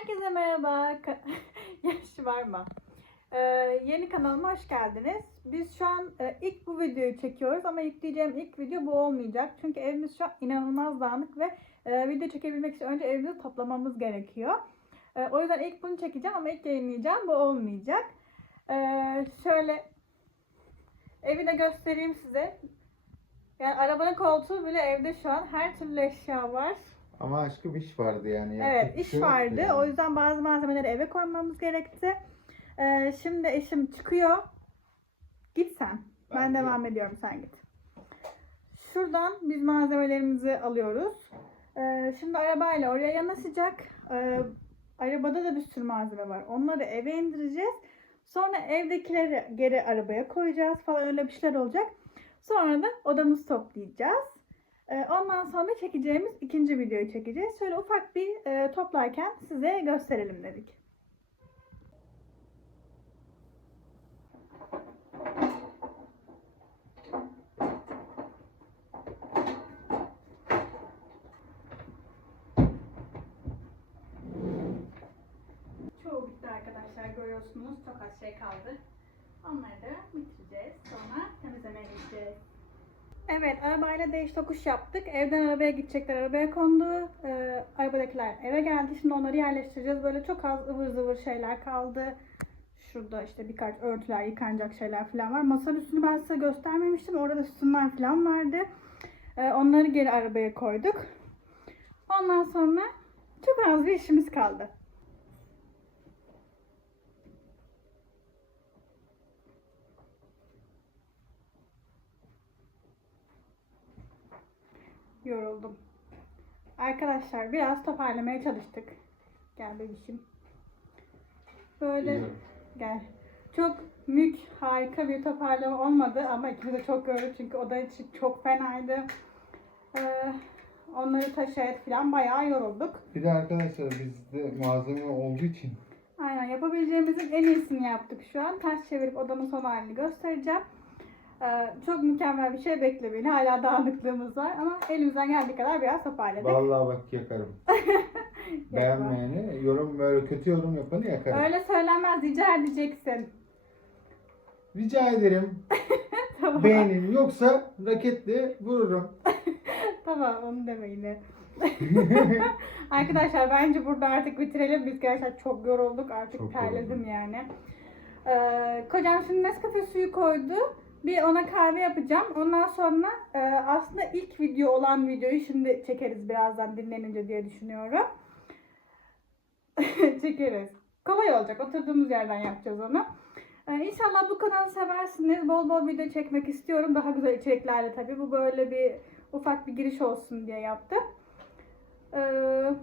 Herkese merhaba. Yaş var mı? Ee, yeni kanalıma hoş geldiniz. Biz şu an e, ilk bu videoyu çekiyoruz ama yükleyeceğim ilk video bu olmayacak. Çünkü evimiz şu an inanılmaz dağınık ve e, video çekebilmek için önce evimizi toplamamız gerekiyor. E, o yüzden ilk bunu çekeceğim ama ilk yayınlayacağım bu olmayacak. E, şöyle evi de göstereyim size. Yani arabanın koltuğu bile evde şu an her türlü eşya var. Ama aşkım iş vardı yani. Evet bir iş şey vardı. yani. O yüzden bazı malzemeleri eve koymamız gerekti. Ee, şimdi eşim çıkıyor. Git sen. Ben, Ben devam ediyorum sen git. Şuradan biz malzemelerimizi alıyoruz. Ee, şimdi arabayla oraya yanaşacak. Ee, arabada da bir sürü malzeme var. Onları eve indireceğiz. Sonra evdekileri geri arabaya koyacağız falan öyle bir şeyler olacak. Sonra da odamızı toplayacağız. Ee, Ondan sonra çekeceğimiz ikinci videoyu çekeceğiz. Şöyle ufak bir e, toplarken size gösterelim dedik. Çoğu bitti arkadaşlar görüyorsunuz. Çok az şey kaldı. Onları da bitireceğiz. Sonra temizlemeye gideceğiz. Evet, arabayla değiş tokuş yaptık. Evden arabaya gidecekler, arabaya kondu. Ee, arabadakiler eve geldi. Şimdi onları yerleştireceğiz. Böyle çok az ıvır zıvır şeyler kaldı. Şurada işte birkaç örtüler, yıkanacak şeyler falan var. Masanın üstünü ben size göstermemiştim. Orada da sütunlar falan vardı. Ee, onları geri arabaya koyduk. Ondan sonra çok az bir işimiz kaldı. Yoruldum. Arkadaşlar biraz toparlamaya çalıştık. Gel bebişim. Böyle Biliyorum. gel. Çok mük harika bir toparlama olmadı ama ikimiz de çok gördük çünkü oda içi çok fenaydı. Ee, onları taşıyıp falan bayağı yorulduk. Bir de arkadaşlar bizde malzeme olduğu için Aynen yapabileceğimizin en iyisini yaptık şu an. Ters çevirip odanın son halini göstereceğim. Ee, çok mükemmel bir şey beklemeyin. Hala dağınıklığımız var ama elimizden geldiği kadar biraz toparladık. vallahi bak yakarım. Beğenmeyeni, yorum böyle kötü yorum yapanı yakarım. Öyle söylenmez rica edeceksin. Rica ederim. tamam. Beğenin yoksa raketle vururum. tamam onu deme yine. Arkadaşlar bence burada artık bitirelim. Biz gerçekten çok yorulduk. Artık Çok terledim yoruldum. yani. Ee, kocam şimdi Nescafe suyu koydu. Bir ona kahve yapacağım. Ondan sonra e, aslında ilk video olan videoyu şimdi çekeriz birazdan dinlenince diye düşünüyorum. çekeriz. Kolay olacak. Oturduğumuz yerden yapacağız onu. Ee, İnşallah bu kanalı seversiniz. Bol bol video çekmek istiyorum. Daha güzel içeriklerle tabii. Bu böyle bir ufak bir giriş olsun diye yaptım. Ee,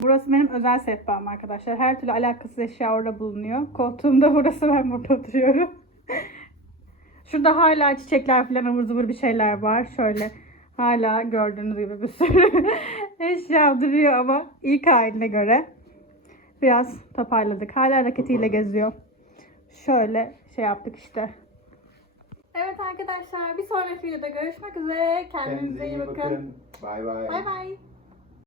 burası benim özel sehpam arkadaşlar. Her türlü alakasız eşya orada bulunuyor. Koltuğum da burası. Ben burada oturuyorum. Şurada hala çiçekler falan ıvır zıvır bir şeyler var. Şöyle hala gördüğünüz gibi bir sürü eşya duruyor ama ilk haline göre biraz toparladık. Hala hareketiyle geziyor. Şöyle şey yaptık işte. Evet arkadaşlar bir sonraki videoda görüşmek üzere. Kendinize iyi bakın. Bay bay. Bay bay.